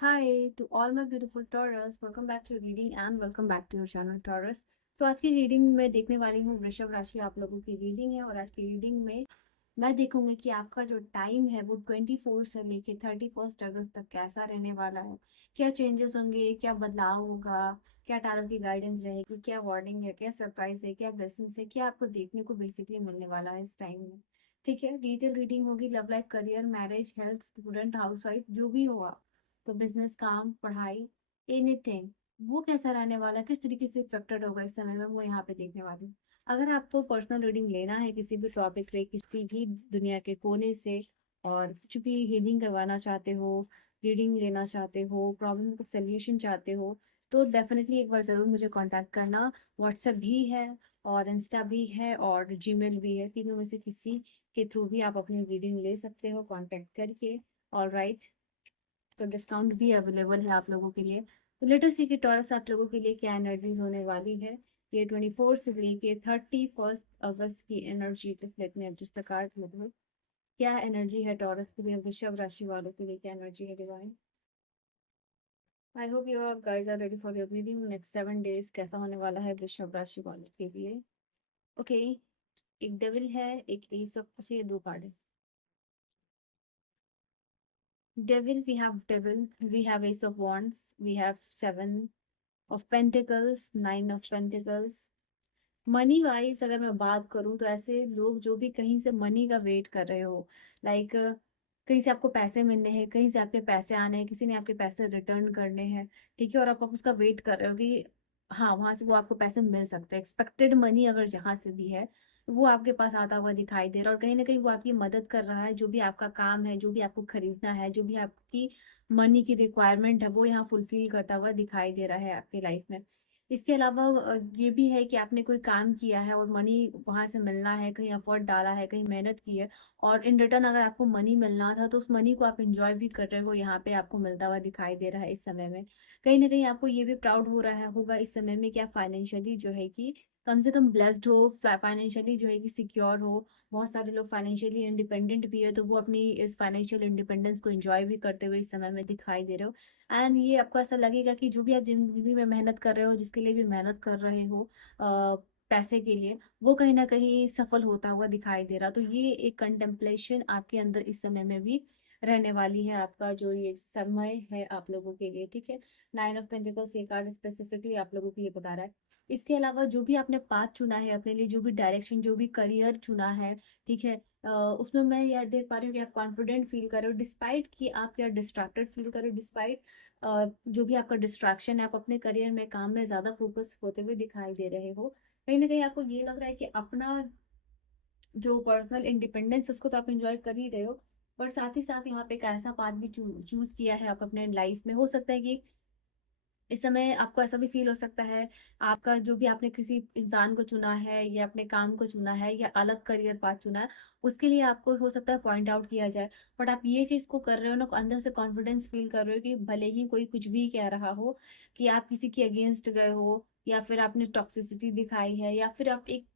Hi to all my beautiful Taurus. Welcome back to your reading and welcome back to your channel Taurus. तो आज की reading में देखने वाली हूँ वृषभ राशि आप लोगों की रीडिंग है और आज की रीडिंग में मैं देखूंगी कि आपका जो टाइम है वो 24 से लेके 31 अगस्त तक कैसा रहने वाला है। क्या चेंजेस होंगे, क्या बदलाव होगा, क्या टारगेट की गाइडेंस रहेगी, क्या वार्निंग है, क्या सरप्राइज है, क्या ब्लेसिंग्स है, क्या आपको देखने को बेसिकली मिलने वाला है इस टाइम में। ठीक है, डिटेल रीडिंग होगी। Love life, career, marriage, health, student, housewife, जो भी हो आप, तो बिजनेस, काम, पढ़ाई, एनीथिंग, वो कैसा रहने वाला है, किस तरीके से इफेक्टेड होगा इस समय में, वो यहाँ पे देखने वाली हूँ। अगर आपको पर्सनल रीडिंग लेना है किसी भी टॉपिक पे, किसी भी दुनिया के कोने से, और कुछ भी हीलिंग करवाना चाहते हो, रीडिंग लेना चाहते हो, प्रॉब्लम का सोल्यूशन चाहते हो, तो डेफिनेटली एक बार ज़रूर मुझे कांटेक्ट करना। व्हाट्सएप भी है और इंस्टा भी है और जीमेल भी है, तीनों में से किसी के थ्रू भी आप अपनी रीडिंग ले सकते हो कांटेक्ट करके। ऑल राइट, सो डिस्काउंट भी अवेलेबल है आप लोगों के लिए। तो लेटेस्ट सी की टॉरस आप लोगों के लिए क्या एनर्जीज होने वाली है ये 24 से लेके 31 अगस्त की energy. Just let me adjust the card मतलब क्या एनर्जी है टॉरस के लिए, वृषभ राशि वालों के लिए क्या एनर्जी है divine. I hope you guys are ready for your reading. Next 7 days कैसा होने वाला है वृषभ राशि वालों के लिए। ओके, एक डेविल है, एक एस ऑफ, अच्छा ये दो कार्ड है। Devil, we have devil, we have ace of wands, we have seven of pentacles, nine of pentacles। Money wise अगर मैं बात करूं तो ऐसे लोग जो भी कहीं से मनी का वेट कर रहे हो, लाइक कहीं से आपको पैसे मिलने हैं, कहीं से आपके पैसे आने हैं, किसी ने आपके पैसे रिटर्न करने हैं, ठीक है, और आप उसका वेट कर रहे हो कि हाँ वहां से वो आपको पैसे मिल सकते हैं। एक्सपेक्टेड मनी अगर जहां से भी है तो वो आपके पास आता हुआ दिखाई दे रहा है, और कहीं ना कहीं वो आपकी मदद कर रहा है। जो भी आपका काम है, जो भी आपको खरीदना है, जो भी आपकी मनी की रिक्वायरमेंट है, वो यहाँ फुलफिल करता हुआ दिखाई दे रहा है आपकी लाइफ में। इसके अलावा ये भी है कि आपने कोई काम किया है और मनी वहां से मिलना है, कहीं एफर्ट डाला है, कहीं मेहनत की है, और इन रिटर्न अगर आपको मनी मिलना था तो उस मनी को आप इंजॉय भी कर रहे हो, यहाँ पे आपको मिलता हुआ दिखाई दे रहा है इस समय में। कहीं ना कहीं आपको ये भी प्राउड हो रहा है होगा इस समय में कि आप फाइनेंशियली जो है कि कम से कम ब्लेस्ड हो, फाइनेंशियली जो है कि सिक्योर हो। बहुत सारे लोग फाइनेंशियली इंडिपेंडेंट भी है, तो वो अपनी इस फाइनेंशियल इंडिपेंडेंस को एंजॉय भी करते हुए इस समय में दिखाई दे रहे हो। एंड ये आपको ऐसा लगेगा कि जो भी आप जिंदगी में मेहनत कर रहे हो, जिसके लिए भी मेहनत कर रहे हो पैसे के लिए, वो कहीं ना कहीं सफल होता हुआ दिखाई दे रहा। तो ये एक कंटेम्पलेशन आपके अंदर इस समय में भी रहने वाली है, आपका जो ये समय है आप लोगों के लिए, ठीक है। नाइन ऑफ पेंटिकल्स ये कार्ड स्पेसिफिकली आप लोगों के लिए बता रहा है। इसके अलावा जो भी आपने पाथ चुना है अपने लिए, जो भी डायरेक्शन, जो भी करियर चुना है, ठीक है, उसमें मैं यह देख पा रही हूँ कि आप कॉन्फिडेंट फील कर रहे हो, डिस्पाइट कि आप या डिस्ट्रैक्टेड फील कर रहे हो, डिस्पाइट जो भी आपका डिस्ट्रैक्शन है, आप अपने करियर में, काम में ज्यादा फोकस होते हुए दिखाई दे रहे हो। कहीं ना कहीं आपको ये लग रहा है कि अपना जो पर्सनल इंडिपेंडेंस है उसको तो आप इंजॉय कर ही रहे हो, पर साथ ही साथ यहाँ पे एक ऐसा पाथ भी चूज किया है आप अपने लाइफ में। हो सकता है कि इस समय आपको ऐसा भी फील हो सकता है, आपका जो भी आपने किसी इंसान को चुना है या अपने काम को चुना है या अलग करियर पाथ चुना है, उसके लिए आपको हो सकता है पॉइंट आउट किया जाए। बट आप ये चीज को कर रहे हो ना, अंदर से कॉन्फिडेंस फील कर रहे हो कि भले ही कोई कुछ भी कह रहा हो, कि आप किसी के अगेंस्ट गए हो, या फिर आपने टॉक्सिसिटी दिखाई है, या फिर आप एक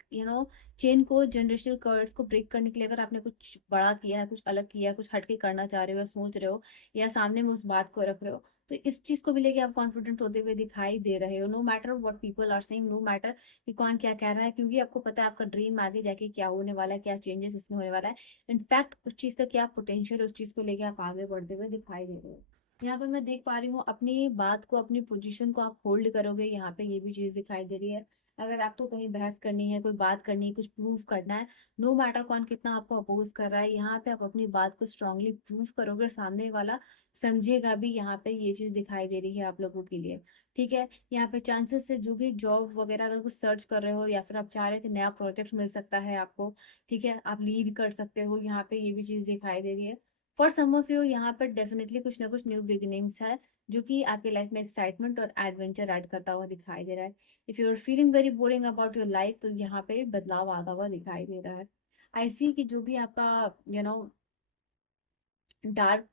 चेन को, जनरेशनल कर्ड्स को ब्रेक करने के लिए अगर आपने कुछ बड़ा किया है, कुछ अलग किया है, कुछ हटके करना चाह रहे हो या सोच रहे हो, या सामने में उस बात को रख रहे हो, तो इस चीज को भी लेके आप कॉन्फिडेंट होते हुए दिखाई दे रहे हो। No matter what people are saying, no matter कि कौन क्या कह रहा है, क्योंकि आपको पता है आपका ड्रीम आगे जाके क्या होने वाला है, क्या चेंजेस इसमें होने वाला है। इनफैक्ट उस चीज का क्या पोटेंशियल है, उस चीज को लेके आप आगे बढ़ते हुए दिखाई दे रहे हो। यहाँ पे मैं देख पा रही हूँ अपनी बात को, अपनी पोजीशन को आप होल्ड करोगे, यहाँ पे ये भी चीज दिखाई दे रही है। अगर आपको कहीं बहस करनी है, कोई बात करनी है, कुछ प्रूव करना है, नो मैटर कौन कितना आपको अपोज कर रहा है, यहाँ पे आप अपनी बात को स्ट्रांगली प्रूव करोगे, सामने वाला समझिएगा भी। यहाँ पे ये चीज दिखाई दे रही है आप लोगों के लिए, ठीक है। यहाँ पे चांसेस है जो भी जॉब वगैरह अगर कुछ सर्च कर रहे हो, या फिर आप चाह रहे थे नया प्रोजेक्ट मिल सकता है आपको, ठीक है, आप लीड कर सकते हो, यहाँ पे ये भी चीज दिखाई दे रही है। फॉर सम ऑफ यू यहाँ पर डेफिनेटली कुछ ना कुछ न्यू बिगिनिंग्स है, जो कि आपकी लाइफ में एक्साइटमेंट और एडवेंचर ऐड करता हुआ दिखाई दे रहा है। If you are feeling very boring about your life, तो यहाँ पे बदलाव आता हुआ दिखाई दे रहा है। आई सी कि जो भी आपका डार्क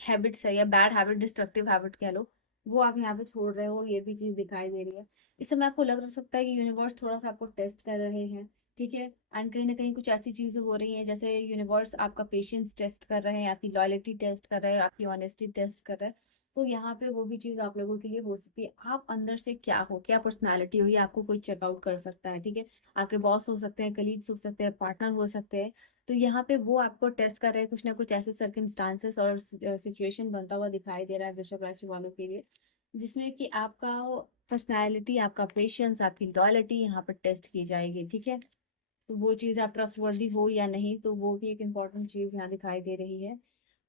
हैबिट्स है या बैड हैबिट, डिस्ट्रक्टिव हैबिट कह लो, वो आप यहाँ पे छोड़ रहे हो, ये भी चीज दिखाई दे रही है। इस समय आपको लग सकता है कि यूनिवर्स थोड़ा सा आपको टेस्ट कर रहे हैं, ठीक है। एंड कहीं ना कहीं कुछ ऐसी चीजें हो रही हैं जैसे यूनिवर्स आपका पेशेंस टेस्ट कर रहे हैं, आपकी लॉयल्टी टेस्ट कर रहे हैं, आपकी ऑनेस्टी टेस्ट कर रहे हैं। तो यहाँ पे वो भी चीज आप लोगों के लिए हो सकती है। आप अंदर से क्या हो, क्या पर्सनालिटी हो, ये आपको कोई चेकआउट कर सकता है। ठीक है, आपके बॉस हो सकते हैं, कलीग्स हो सकते हैं, पार्टनर हो सकते हैं। तो यहाँ पे वो आपको टेस्ट कर रहे हैं, कुछ ना कुछ ऐसे सर्कमस्टांसेस और सिचुएशन बनता हुआ दिखाई दे रहा है वृषभ राशि वालों के लिए, जिसमें कि आपका पर्सनैलिटी, आपका पेशेंस, आपकी लॉयल्टी यहाँ पर टेस्ट की जाएगी। ठीक है, तो वो चीज़ आप ट्रस्टवर्दी हो या नहीं, तो वो भी एक इम्पॉर्टेंट चीज़ यहाँ दिखाई दे रही है।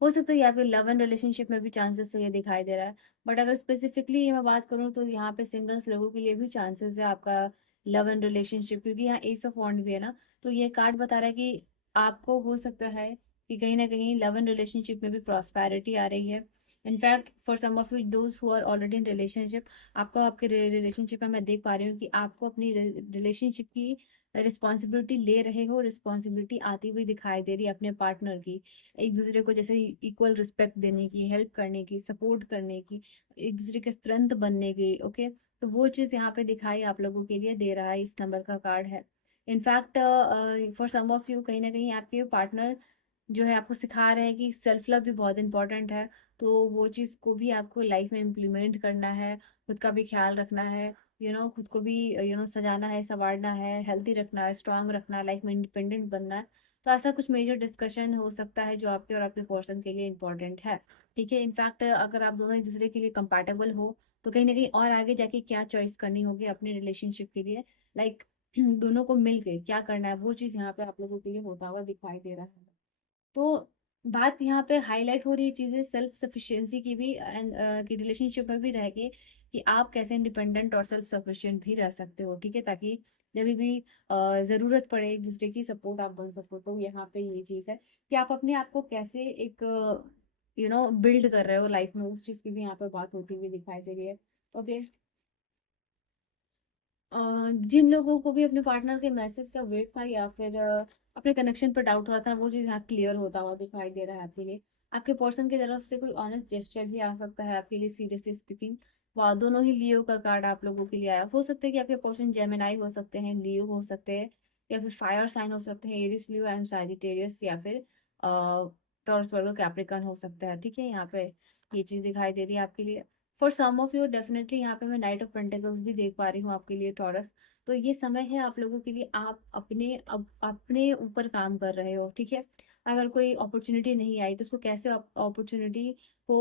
हो सकता है यहाँ पे लव एंड रिलेशनशिप में भी चांसेस ये दिखाई दे रहा है। बट अगर स्पेसिफिकली मैं बात करूँ तो यहाँ पे सिंगल्स लोगों के लिए भी चांसेस है आपका लव एंड रिलेशनशिप, क्योंकि यहाँ एस ऑफ वॉन्ड भी है ना। तो ये कार्ड बता रहा है कि आपको हो सकता है कि कहीं ना कहीं लव एंड रिलेशनशिप में भी प्रॉस्पेरिटी आ रही है। In fact for some of you those who are already in relationship, आपको आपके रिलेशनशिप में मैं देख पा रही हूँ कि आपको अपनी रिलेशनशिप की रिस्पॉन्सिबिलिटी ले रहे हो, रिस्पॉन्सिबिलिटी आती हुई दिखाई दे रही है अपने पार्टनर की। एक दूसरे को जैसे इक्वल रिस्पेक्ट देने की, हेल्प करने की, सपोर्ट करने की, एक दूसरे के स्ट्रेंथ बनने की। ओके, तो वो चीज़ यहाँ पे दिखाई आप लोगों के लिए दे रहा है, इस नंबर का कार्ड है। In fact for some of you कहीं ना कहीं आपके पार्टनर जो है आपको सिखा रहे हैं कि सेल्फ लव भी बहुत इंपॉर्टेंट है। तो वो चीज़ को भी आपको लाइफ में इम्प्लीमेंट करना है, खुद का भी ख्याल रखना है, खुद को भी सजाना है, संवारना है, हेल्थी रखना है, स्ट्रांग रखना है, लाइफ में इंडिपेंडेंट बनना है। तो ऐसा कुछ मेजर डिस्कशन हो सकता है जो आपके और आपके पर्सन के लिए इंपॉर्टेंट है। ठीक है, इनफैक्ट अगर आप दोनों एक दूसरे के लिए कंपैटिबल हो तो कहीं ना कहीं और आगे जाके क्या चॉइस करनी होगी अपने रिलेशनशिप के लिए, लाइक दोनों को मिलके क्या करना है, वो चीज़ यहाँ पे आप लोगों के लिए होता हुआ दिखाई दे रहा है। तो बात यहाँ पे हाईलाइट हो रही है चीजें सेल्फ सफिशिएंसी की भी, एंड की रिलेशनशिप में भी रह के कि आप कैसे इंडिपेंडेंट और सेल्फ सफिशिएंट भी रह सकते हो। ठीक है, ताकि जब भी जरूरत पड़े एक दूसरे की सपोर्ट आप बन सको। तो यहाँ पे ये चीज है कि आप अपने आप को कैसे एक बिल्ड कर रहे हो लाइफ में, उस चीज की भी यहाँ पे बात होती हुई दिखाई दे रही है। ओके, जिन लोगों को भी अपने पार्टनर के मैसेज का वेट था या फिर अपने कनेक्शन पर डाउट हो रहा था, वो चीज़ यहाँ क्लियर होता हुआ दिखाई दे रहा है आपके लिए। आपके पर्सन की तरफ से कोई ऑनेस्ट जेस्चर भी आ सकता है आपके लिए, सीरियसली स्पीकिंग। वाह, दोनों ही लियो का कार्ड आप लोगों के लिए आया। हो सकता है कि आपके पर्सन जेमिनाई हो सकते हैं, लियो हो सकते हैं, या फिर फायर साइन हो सकते हैं, एरिस, लियो एंड सैजिटेरियस, या फिर टॉरस, वर्गो, कैप्रिकॉर्न हो सकता है। ठीक है, यहाँ पे ये चीज़ दिखाई दे रही है आपके लिए। For some of you definitely यहाँ पे मैं नाइट ऑफ पेंटिकल्स भी देख पा रही हूँ आपके लिए, टॉरस। तो ये समय है आप लोगों के लिए, आप अपने ऊपर काम कर रहे हो। ठीक है, अगर कोई अपॉर्चुनिटी नहीं आई तो उसको कैसे अपॉर्चुनिटी को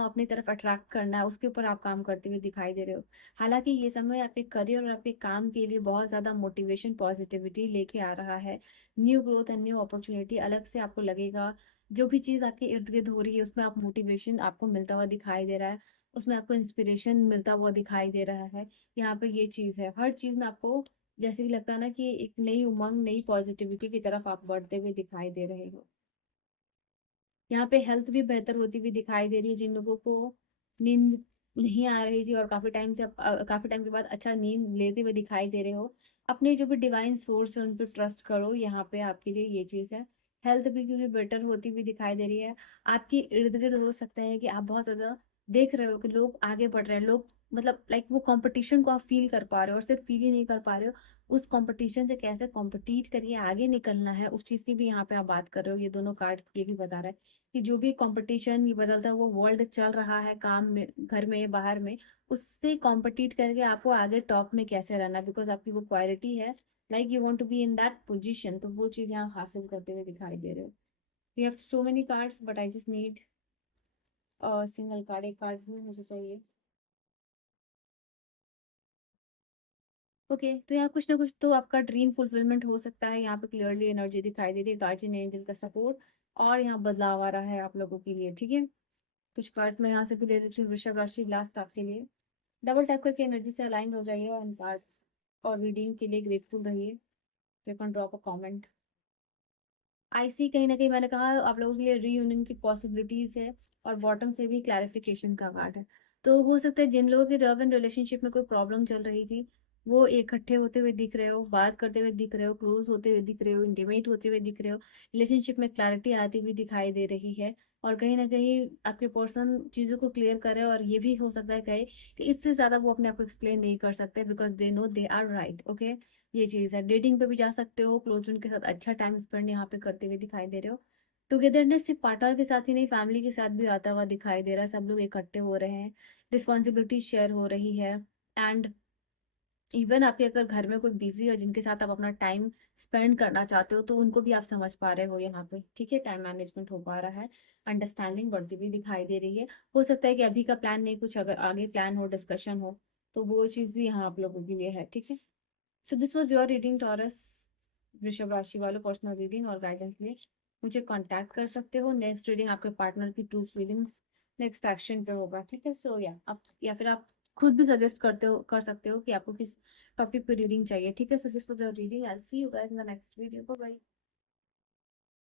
अपनी तरफ अट्रैक्ट करना है, उसके ऊपर आप काम करते हुए दिखाई दे रहे हो। हालांकि ये समय आपके करियर और आपके काम के लिए बहुत ज्यादा मोटिवेशन, पॉजिटिविटी लेके आ रहा है। New growth and new opportunity अलग से आपको लगेगा। जो भी चीज आपके इर्द गिर्द हो रही है उसमें आप मोटिवेशन आपको मिलता हुआ दिखाई दे रहा है, उसमें आपको इंस्पिरेशन मिलता हुआ दिखाई दे रहा है। यहाँ पे ये चीज है, हर चीज में आपको जैसे कि लगता है ना कि एक नई उमंग, नई पॉजिटिविटी की तरफ आप बढ़ते हुए दिखाई दे रहे हो। यहाँ पे हेल्थ भी बेहतर होती हुई दिखाई दे रही है। जिन लोगों को नींद नहीं आ रही थी और काफी टाइम के बाद अच्छा नींद लेते हुए दिखाई दे रहे हो, अपने जो भी डिवाइन सोर्स है उन पर ट्रस्ट करो। यहाँ पे आपके लिए ये चीज है। हेल्थ भी क्योंकि बेटर होती हुई दिखाई दे रही है। आपके इर्द गिर्द हो सकता है कि आप बहुत ज्यादा देख रहे हो कि लोग आगे बढ़ रहे हैं, लोग मतलब लाइक वो कंपटीशन को आप फील कर पा रहे हो, और सिर्फ फील ही नहीं कर पा रहे हो, उस कंपटीशन से कैसे कॉम्पिटिट करके आगे निकलना है उस चीज की भी यहाँ पे आप बात कर रहे हो। ये दोनों कार्ड ये भी बता रहा है कि जो भी कंपटीशन ये बदलता हुआ वर्ल्ड चल रहा है, काम में, घर में, बाहर में, उससे कॉम्पिटिट करके आपको आगे टॉप में कैसे रहना है, बिकॉज आपकी वो क्वालिटी है, like you want to be in that position. तो वो चीज यहाँ हासिल करते हुए दिखाई दे रहे हो। We have so many cards but I just need single card, एक कार्ड भी मुझे चाहिए। ओके, तो यहाँ कुछ ना कुछ तो आपका ड्रीम फुलफिलमेंट हो सकता है। यहाँ पे क्लियरली एनर्जी दिखाई दे रही है, गार्जियन एंजल का सपोर्ट, और यहाँ बदलाव आ रहा है आप लोगों के लिए। ठीक है, कुछ कार्ड्स मैं यहाँ से भी ले रही हूँ वृषभ राशि लास्ट आपके लिए। डबल टैप करके एनर्जी से अलाइन हो जाइए और इन कार्ड्स और रीडिंग के लिए ग्रेटफुल रहिए। You can drop a comment. I see, कहीं ना कहीं मैंने कहा आप लोगों के लिए रीयूनियन की पॉसिबिलिटीज है, और बॉटम से भी क्लैरिफिकेशन का कार्ड है। तो हो सकता है जिन लोगों की लव एंड रिलेशनशिप में कोई प्रॉब्लम चल रही थी, वो इकट्ठे होते हुए दिख रहे हो, बात करते हुए दिख रहे हो, क्लोज होते हुए दिख रहे हो, इंटीमेट होते हुए दिख रहे हो, रिलेशनशिप में क्लैरिटी आती हुई दिखाई दे रही है। और कहीं ना कहीं आपके पर्सन चीजों को क्लियर करे, और ये भी हो सकता है कहे कि इससे ज्यादा वो अपने आप को एक्सप्लेन नहीं कर सकते, because they know they are right. Okay, ये चीज़ है। डेटिंग पे भी जा सकते हो, क्लोज फ्रेंड के साथ अच्छा टाइम स्पेंड यहाँ पे करते हुए दिखाई दे रहे हो। टुगेदरनेस सिर्फ पार्टनर के साथ ही नहीं, फैमिली के साथ भी आता हुआ दिखाई दे रहा है। सब लोग इकट्ठे हो रहे हैं, रिस्पॉन्सिबिलिटी शेयर हो रही है। एंड इवन आपके अगर घर में कोई बिजी है जिनके साथ आप अपना टाइम स्पेंड करना चाहते हो, तो उनको भी आप समझ पा रहे हो यहाँ पे, ठीक है। टाइम मैनेजमेंट हो पा रहा है, अंडरस्टैंडिंग बढ़ती हुई दिखाई दे रही है। हो सकता है कि अभी का प्लान नहीं, कुछ अगर आगे प्लान हो, डिस्कशन हो, तो वो चीज़ भी यहाँ आप लोगों के लिए है, ठीक है। So this was your reading taurus, वृषभ राशि वालों। पर्सनल रीडिंग और गाइडेंस लिए मुझे कांटेक्ट कर सकते हो। नेक्स्ट रीडिंग आपके पार्टनर की ट्रू फीलिंग्स नेक्स्ट एक्शन पे होगा, ठीक है। सो या आप, या फिर आप खुद भी सजेस्ट कर सकते हो कि आपको किस टॉपिक पे रीडिंग चाहिए, ठीक है। So this was your reading, I will see you guys in the next video, bye bye.